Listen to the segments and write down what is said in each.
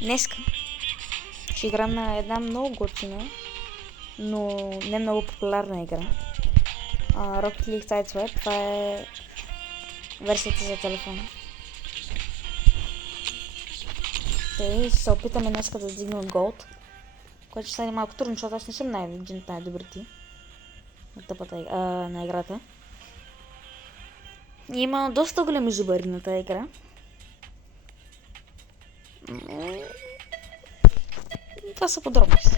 Днеска ще играм на една много готина, но не много популярна игра. Rocket League Sideswipe, това е версията за телефона. Ще се опитаме днеска да дигнем Gold, което ще стане малко трудно, защото аз не съм един от най-добрите на тъпата на играта. Има доста големи зубари на тази игра. Това са подробности.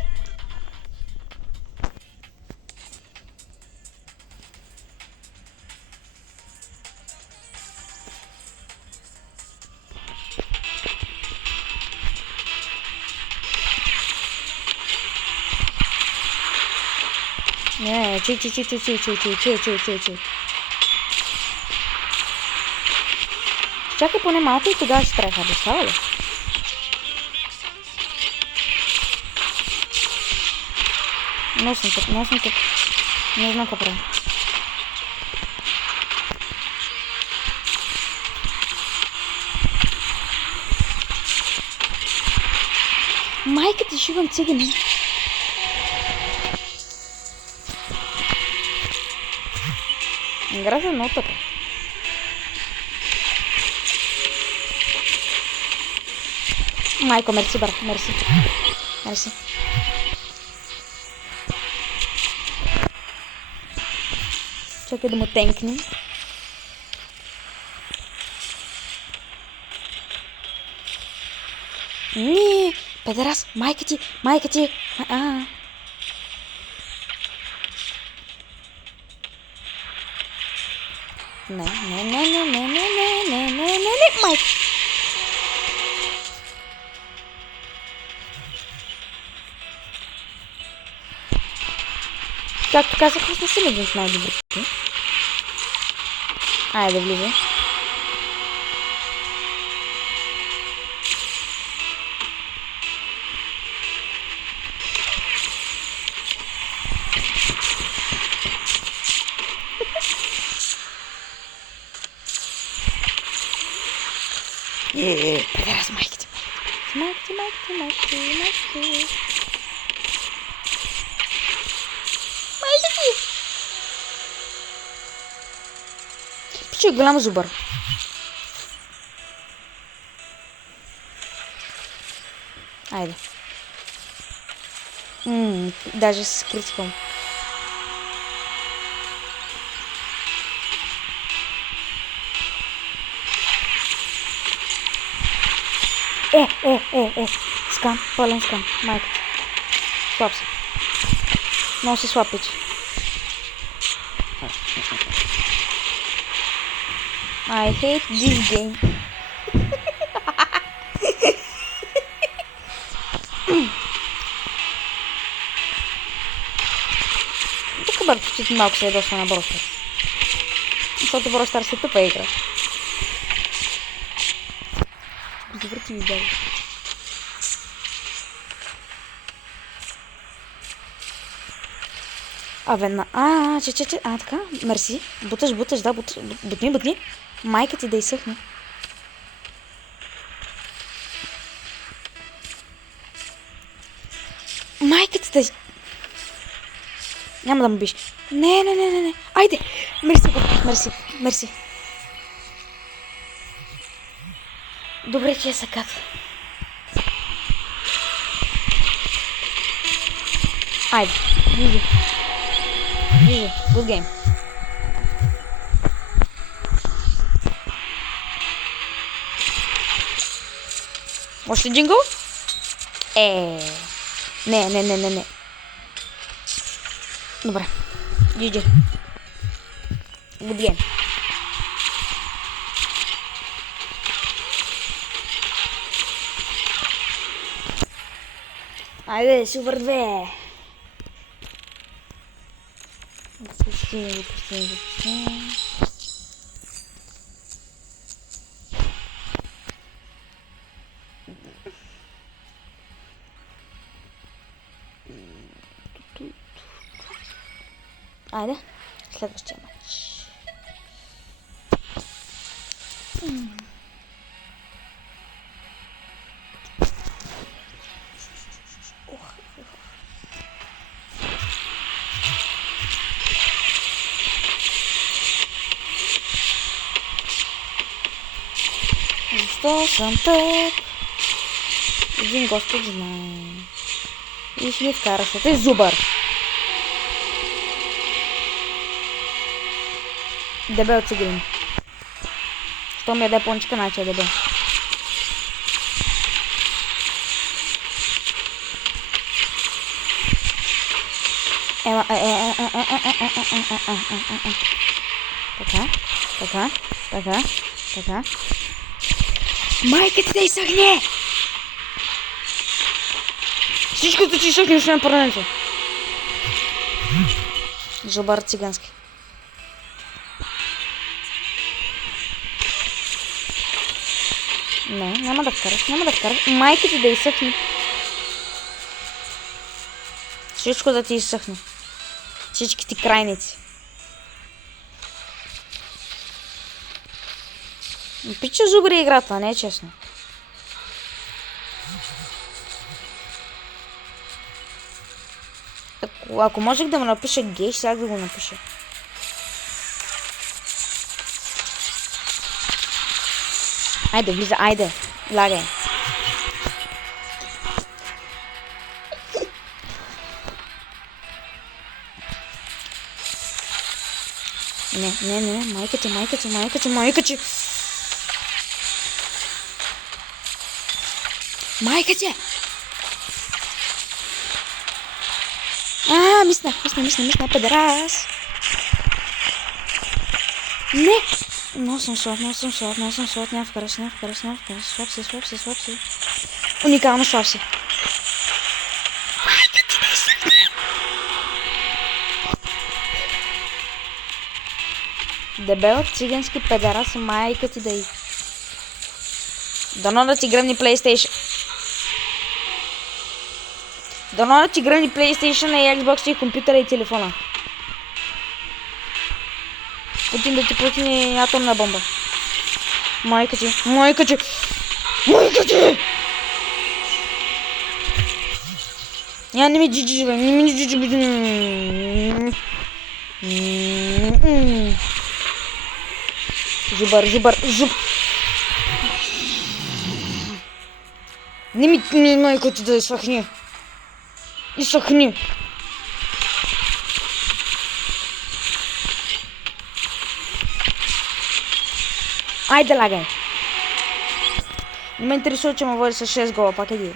Не, чуй. Чакай поне малко и тогава ще трябва да става ли? Носим тук. Не знам какво правя. Майка ти шивам цигани. Играта е много тъпа. Майко, мерси, брат, мерси. Чакай да му тенкнем. Не, педерас, майка ти. Не, майка. Както казах, аз не съм един от най-добрите. Айде, влизай. Педерас, майка ти. Пичу, голям зубър. Айде. Даже с критиком. Скам, пълен скам, майка ти. Слаб се. Много си слаб, пич. I hate this game. Тук бърточите малко се ядосва на Brawl Stars. Защото Brawl Stars е тъпа игра. Завърти ми дай. Така, мерси. Буташ, да, бутни. Майка ти да изсъхне. Майка ти да... Няма да му биш. Не. Айде. Мерси. Добре, че е сакат. Айде. Види. Good game. Още джингъл? Не. Добре. GG. Good game. Айде, супер 2. Допустим. Айде, следващия матч. Просто съм тъп. Един Господ знае. И ще ми вкара, защото е зубър. Дебел циганин. Що ми яде пончика, значи е дебел. Така. Майка ти да изсъхне! Всичкото ти изсъхне, ще ме пърнете. Зубър цигански. Не, няма да вкараш. Майка ти да изсъхне. Всичко да ти изсъхне. Всички ти крайници. Пича зубри играта, не е честно. Ако можех да му напиша гей, сега да го напиша. Айде, влиза, айде. Лагай. Не, майка ти. Майка ти! Мисна, педерас. Не! Но съм слаб, няма вкараш. Слаб си. Уникално слаб си. Майка ти да изсъхне! Дебел цигански педерас, майка ти да Дано да ти гръмни PlayStation. Дано да ти гръмни PlayStation и Xbox и компютъра и телефона. Путин да ти пусне атомна бомба. Майка ти! Не ми джиджи, бе. Зубър. Не ми майка ти да изсъхни. Айде, лагай. Не ме интересува, че ме води с 6 гола, пак еди.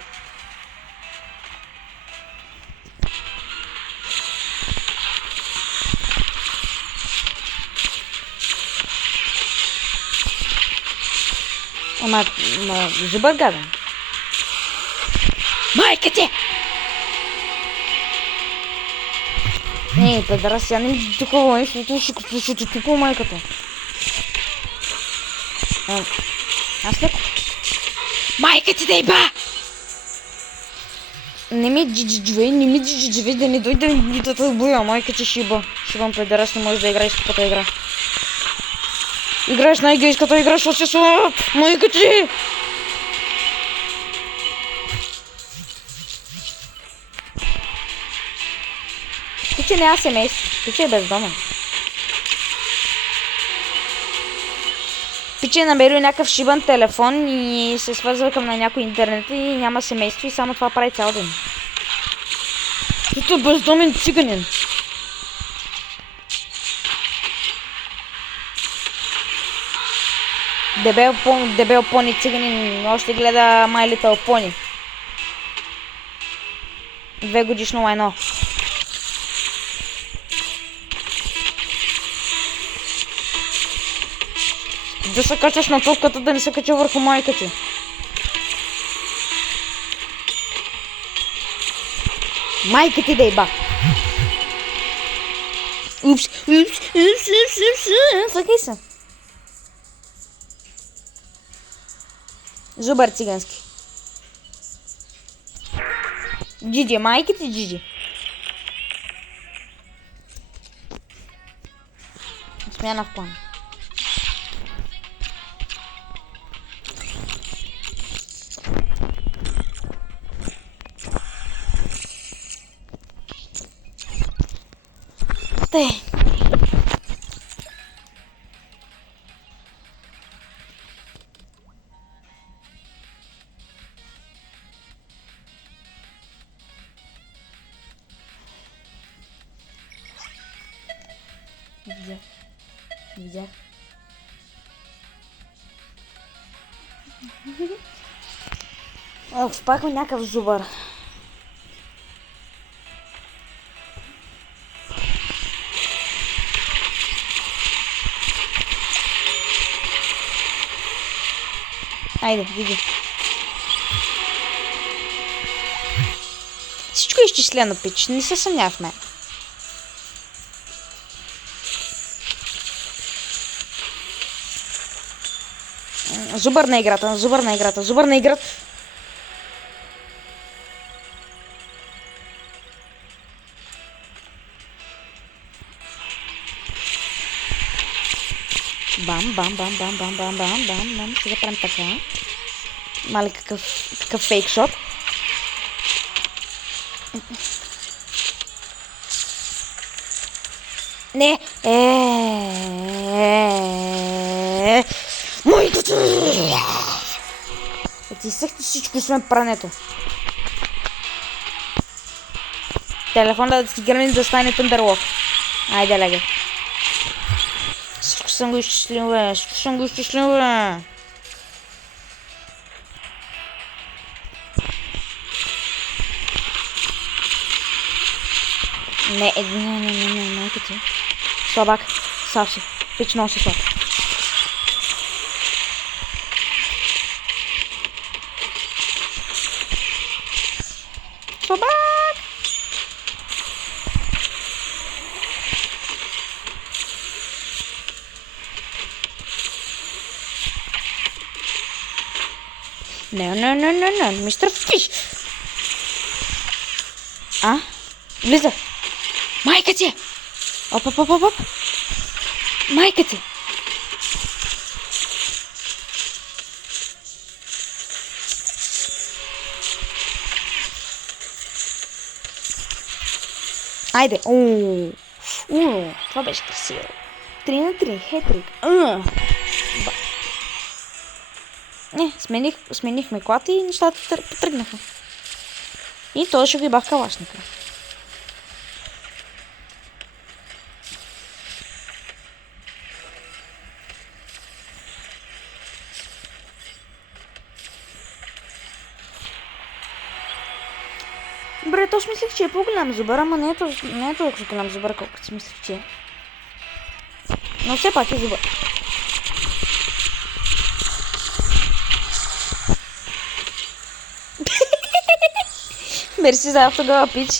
Ама зубър гаден. Майка ти! Не, педара, сега не ми такова нещо, ще ти тупа майката. Аз леко. Майка ти да еба! Не ми джидживей, да не дойде да те боя, майка ти шиба. Шибам педерас, не можеш да играеш таката игра. Играеш най-гейската игра, що си слаб! Майка ти! Пиче няма семейство, пиче е бездомен. Пиче е намерил някакъв шибан телефон и се свързва към на някой интернет и няма семейство и само това прави цял ден. Пиче е бездомен циганин. Дебел пони циганин, още гледа My Little Pony. 2 годишно лайно. Да се качаш на топката, да не се кача върху майка ти. Майка ти да еба. Упс. Слъкай се. Зубър цигански. Джиджи, майка ти Джиджи. Смяна в план. Тъй. видях. Видях. Ох, пак някакъв зубър. Айде, види. Всичко е изчислено, пич. Не се съмнява в мен. Зубър на играта, зубър на играта, зубър на играта. Бам, бам, бам, бам, бам, бам, бам, бам, бам. Сега правим така. Мали какъв фейк шот. Не. Майката! Отисахте всичко сме прането. Телефона да си гърни да стане Тъндърлок. Айде, леге. Всичко съм го изчислил, бе. Всичко съм го изчислил, бе. Не, майка ти. Слабак. Сав си. Пич носи слаб. Слабак! Не, мистер Фиш! А? Влиза! Майка ти! Оп! Майка ти! Айде! Това беше красиво. 3-3, хетрик. Не, сменихме колата и нещата потръгнаха. И той ще го ебах калашника. Добре, то мислих, че е по-голям зубър, ама не е толкова голям зубър, колкото си мислих, че е. Но все пак е зубър. Мерси за автогала, пич.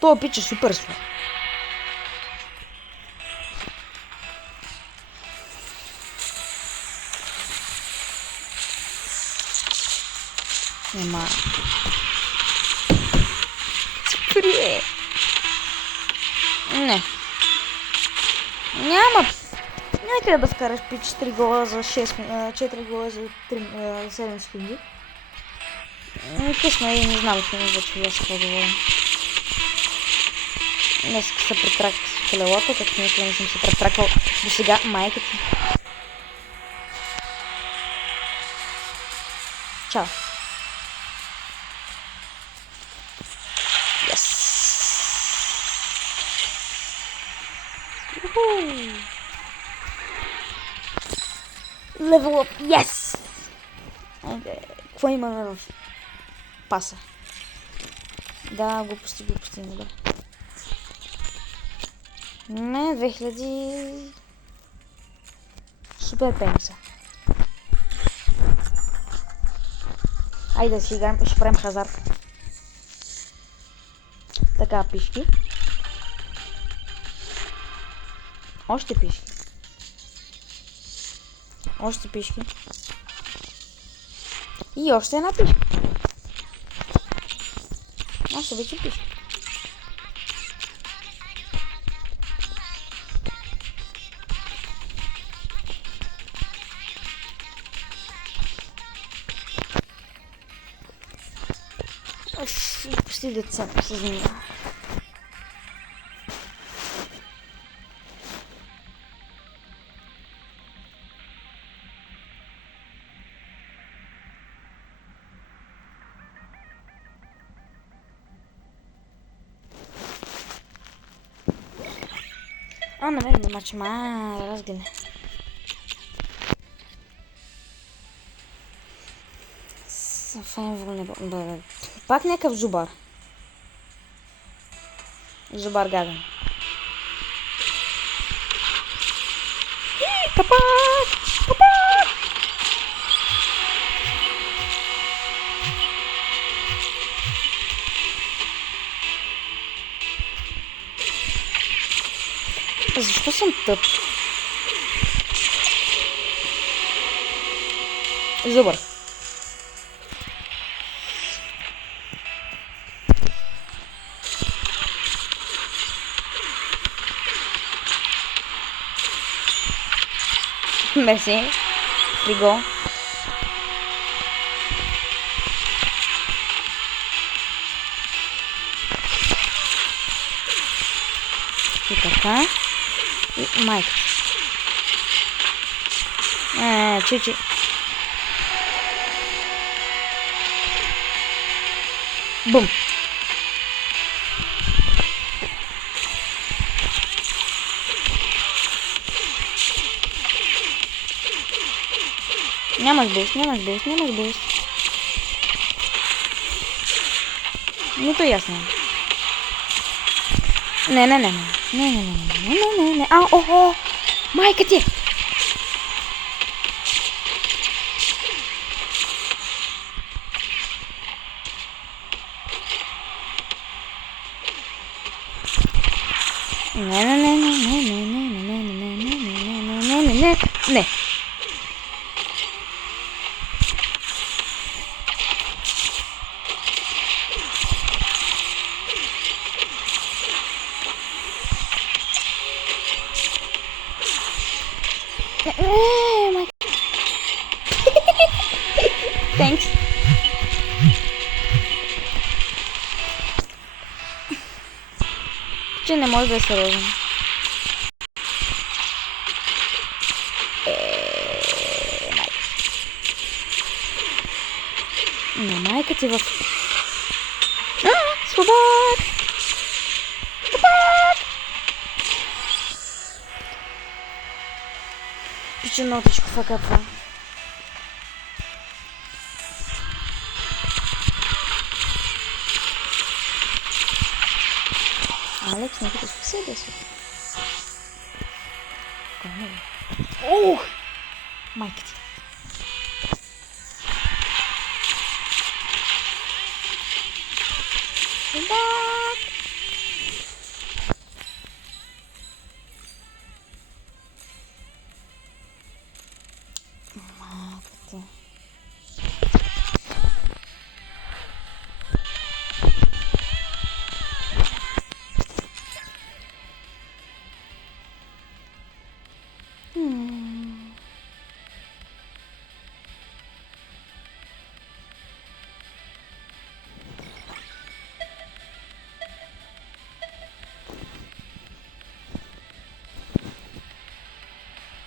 Това пич е супер слаб. Нема. Спри. Не. Няма. Някъде да скараш пич 4 гола за 4 гола за 7 секунди. Късно и не знам, че не вече я се по-доволен. Днес се претраках с колелото, като никога не съм се претраквал до сега майка ти. Чао. Level up, yes! Айде, какво имаме в паса? Да, глупости, не бе. Не, 2000... Супер пеница. Айде да си играем, ще правим хазарт. Така, пишки. Още пишки. Още пишки. И още една пишка. Още вече пишки. Почти деца се занимава. Намерим maçım. Разгледай. Пак някакъв зубар. Зубар гаден. Капак! Капак! Защо съм тъп? Зубър. Мерси. Фриго. И така. И майка. Чичи. Бум. Нямаш буст, нямаш буст, нямаш буст. Нито ясно. Не. О! Майка ти! Не. Thanks. Че не може да е сериозен. Майка ти в... Свобод! Пиченотичко факапва. Алекс, не питаш по себе си. Ух! Майка ти. Собак! Майка ти.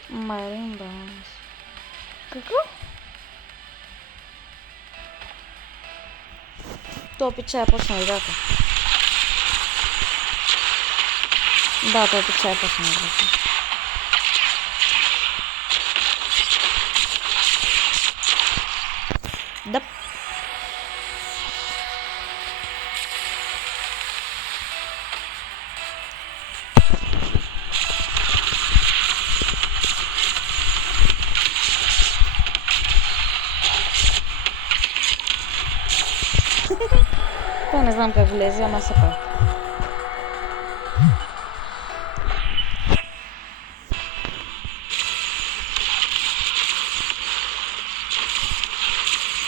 Маримба. Какво? То пече почна играта. Да, то пече почна играта. Да. То не знам как влезе, ама се пак.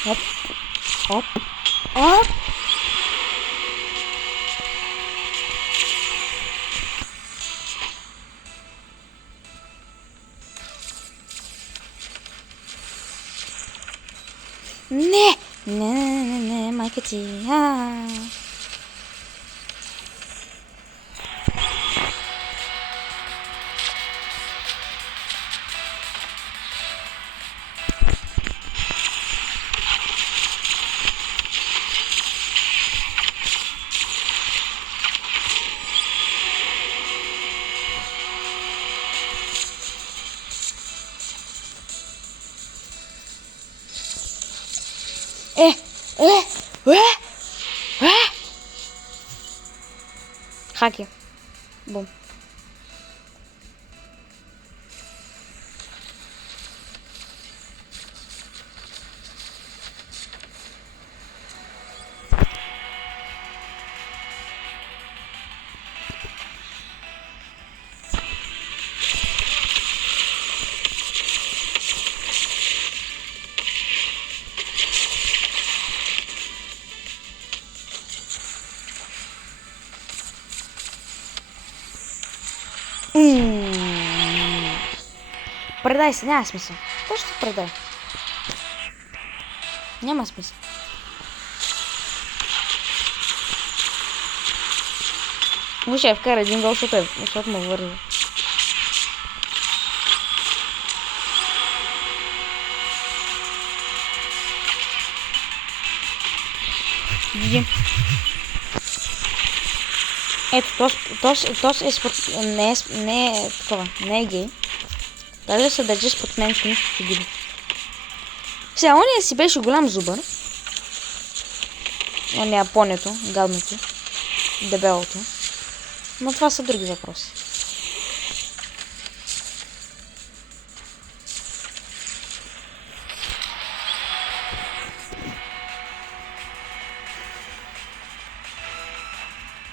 Оп. Оп. Оп. Не, майка ти. Хаки. Бум. Предайся, няма смисъл. Просто предай. Няма смисъл. Може я вкара един гол, защото му върви. Види. Ето, този е спорт... не е такова, не е гей. Даже се държи според мен, че нищо ще гиби. Сега, ония си беше голям зубър. Ония понето, гадното, дебелото. Но това са други въпроси.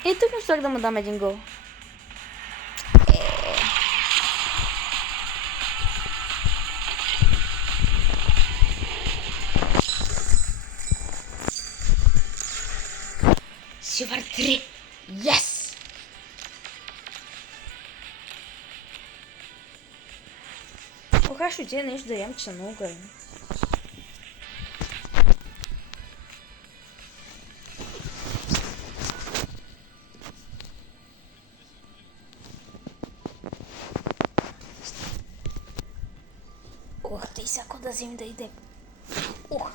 И тук не щях да му дам един гол. Сивър 3! Yes! Кога ще отида нещо да ям, че съм много гладен. Ох, ти сега да взем да идем. Ох!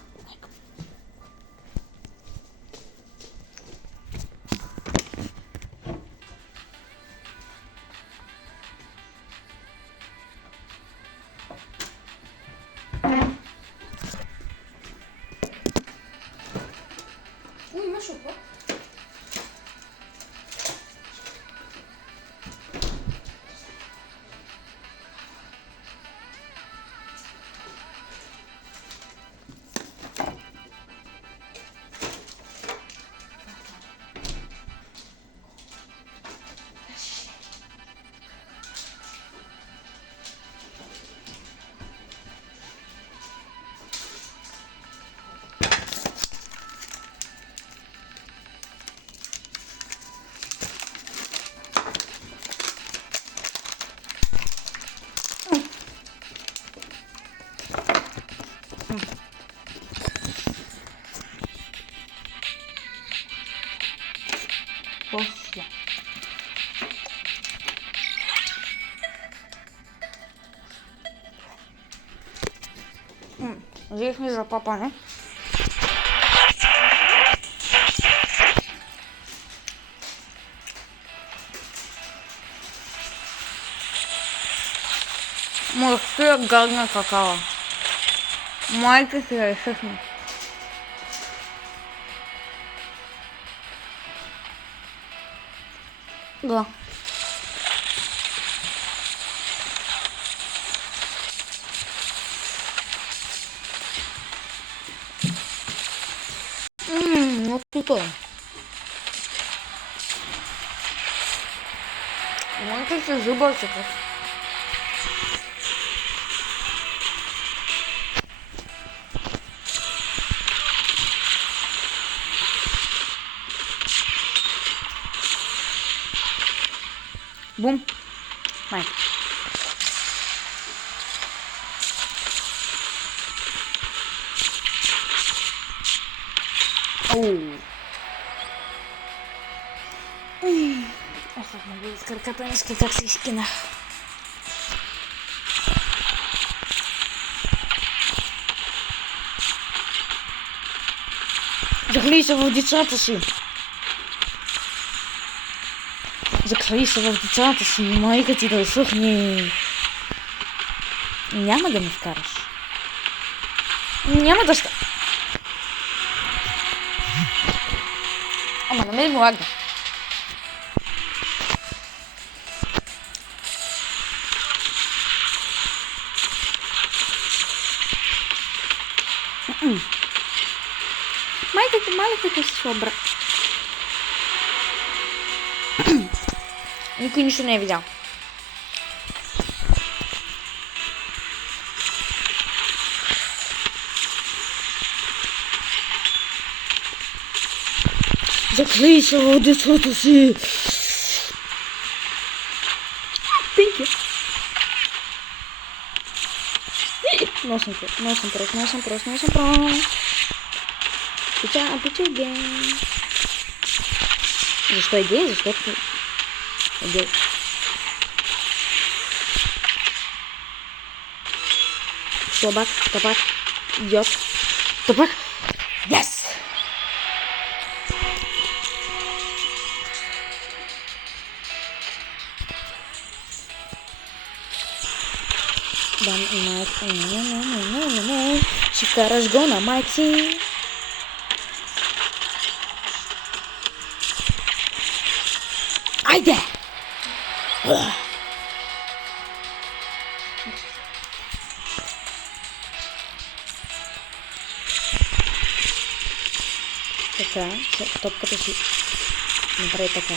Имаш опа? После. Взехме за папане. Морская гадна какава. Майка си я изсъхна. Да. Вот тут он. Вон какие зубочков. Бум. Майк. Оу. Ох, как могу из каркатонежки как се изкинах. Захли се в децата си. Закрий се в децата си, майка ти да изсъхне. Няма да ме вкараш. Няма да ста. Ама на мен му лагна. Майка ти, малека ти си обра. Никой нищо не е видял. Заклей се в децата си! Thank you. Носим прос. Пича гей. Защо е гей? Защото е гей. Слабак, тъпак, идиот. Тъпак! Yes! Дам и майка. Не. Ще вкараш го на майка си. Айде! Така, топката си направи така.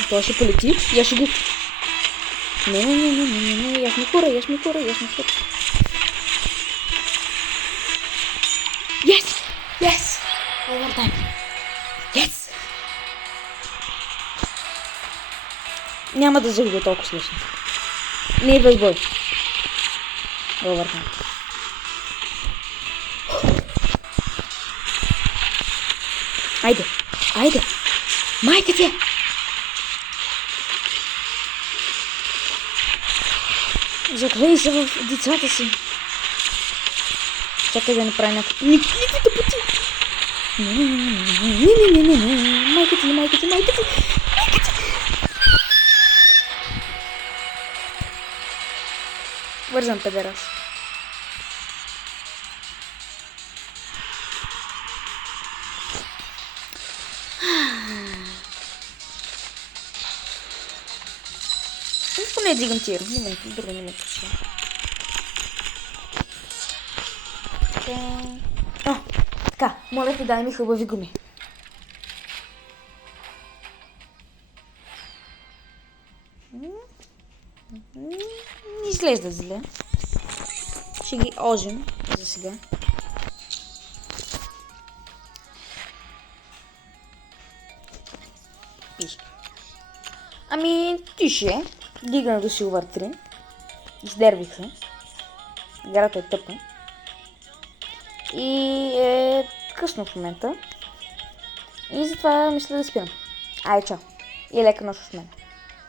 И той ще полети. Я ще го... Не, яш ми кура. Yes! Овертайм. Yes! Няма да загубя толкова слушно. Не идва с бой. Овертайм. Айде! Майка ти! Заклей се в децата си. Чакай да направи някакво... Никакви тъпоти! Не. Майка ти! Вързан педерас. Не дигам тир. Друго не ме пуша. Така, моля ти, дай ми хубави гуми. Не изглежда зле. Ще ги ожим за сега. Пишки. Ами, тише. Дигна до Silver 3. Издервих се. Играта е тъпа. И е късно в момента. И затова мисля да спирам. Ай, чао. И лека нощ с мен.